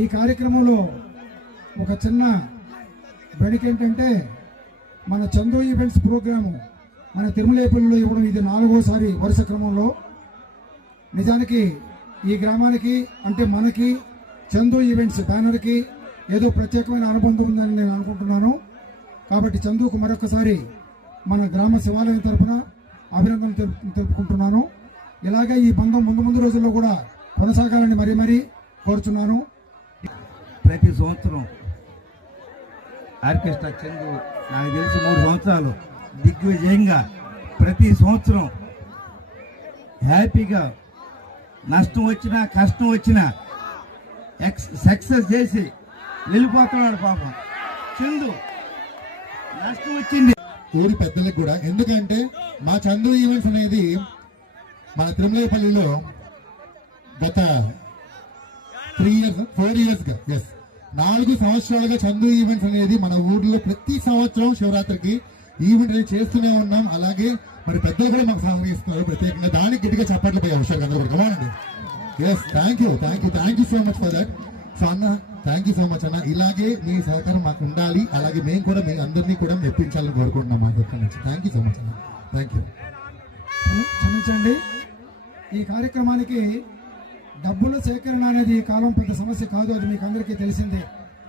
ఈ కార్యక్రమంలో ఒక చిన్న వెనుక ఏంటంటే మన చందు ఈవెంట్స్ ప్రోగ్రాము మన తిరుమలేపల్లిలో ఇవ్వడం ఇది నాలుగోసారి వరుస క్రమంలో. నిజానికి ఈ గ్రామానికి అంటే మనకి చందు ఈవెంట్స్ బ్యానర్కి ఏదో ప్రత్యేకమైన అనుబంధం ఉందని నేను అనుకుంటున్నాను. కాబట్టి చందుకు మరొకసారి మన గ్రామ శివాలయం తరపున అభినందనలు తెలుపు తెలుపుకుంటున్నాను. ఇలాగే ఈ బంధం ముందు ముందు రోజుల్లో కూడా కొనసాగాలని మరీ మరీ కోరుచున్నాను. ప్రతి సంవత్సరం ఆర్కెస్ట్రా చందు నాకు తెలిసి మూడు సంవత్సరాలు దిగ్విజయంగా ప్రతి సంవత్సరం హ్యాపీగా నష్టం వచ్చినా కష్టం వచ్చినా ఎక్స్ సక్సెస్ చేసి వెళ్ళిపోతున్నాడు పాపం. చందు నష్టం వచ్చింది. ఊరి పెద్దలకు కూడా ఎందుకంటే మా చందు ఈవెంట్స్ అనేది మన తిరుమలపల్లిలో గత త్రీ ఇయర్స్ ఫోర్ ఇయర్స్గా ఎస్ నాలుగు సంవత్సరాలుగా చందు ఈవెంట్స్ అనేది మన ఊర్లో ప్రతి సంవత్సరం శివరాత్రికి ఈవెంట్ అనేది చేస్తూనే ఉన్నాం. అలాగే మరి పెద్దలు కూడా మాకు సహకరిస్తున్నారు ప్రత్యేకంగా దానికి గట్టిగా చప్పట్లు పోయే అవసరం అందరూ కూడా కమాండి yes thank you thank you thank you so much for that so అన్న థ్యాంక్ యూ సో మచ్ అన్న. ఇలాగే మీ సహకారం మాకు ఉండాలి. అలాగే మేము కూడా మీ అందరినీ కూడా మెప్పించాలని కోరుకుంటున్నాం మా దగ్గర నుంచి. థ్యాంక్ యూ సో మచ్ అన్న. థ్యాంక్ యూ క్షమించండి. ఈ కార్యక్రమానికి డబ్బుల సేకరణ అనేది ఈ కాలం పెద్ద సమస్య కాదు అది మీకు అందరికీ తెలిసిందే.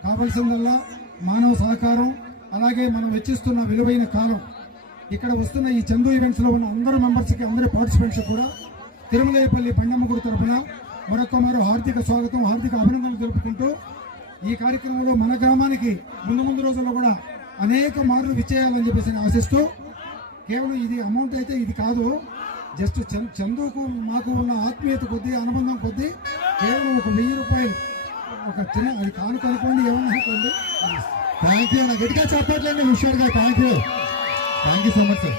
కావాల్సిందల్లా మానవ సహకారం అలాగే మనం వెచ్చిస్తున్న విలువైన కాలం. ఇక్కడ వస్తున్న ఈ చందు ఈవెంట్స్లో ఉన్న అందరు మెంబర్స్కి అందరి పార్టిసిపెంట్స్ కూడా తిరుమలేపల్లి పండమ్మగుడి గుడి తరపున మరొక మరో హార్దిక స్వాగతం హార్దిక అభినందనలు తెలుపుకుంటూ ఈ కార్యక్రమంలో మన గ్రామానికి ముందు ముందు రోజుల్లో కూడా అనేక మార్లు విచ్చేయాలని చెప్పేసి నేను ఆశిస్తూ కేవలం ఇది అమౌంట్ అయితే ఇది కాదు. జస్ట్ చంద్ర చందుకు మాకు ఉన్న ఆత్మీయత కొద్దీ అనుబంధం కొద్దీ కేవలం ఒక వెయ్యి రూపాయలు ఒక చిన్న అది కాను కనుకోండి ఏమన్నా అనుకోండి. థ్యాంక్ యూ అన్న గట్టిగా చెప్పట్లేండి హుషారుగా thank you thank you so much sir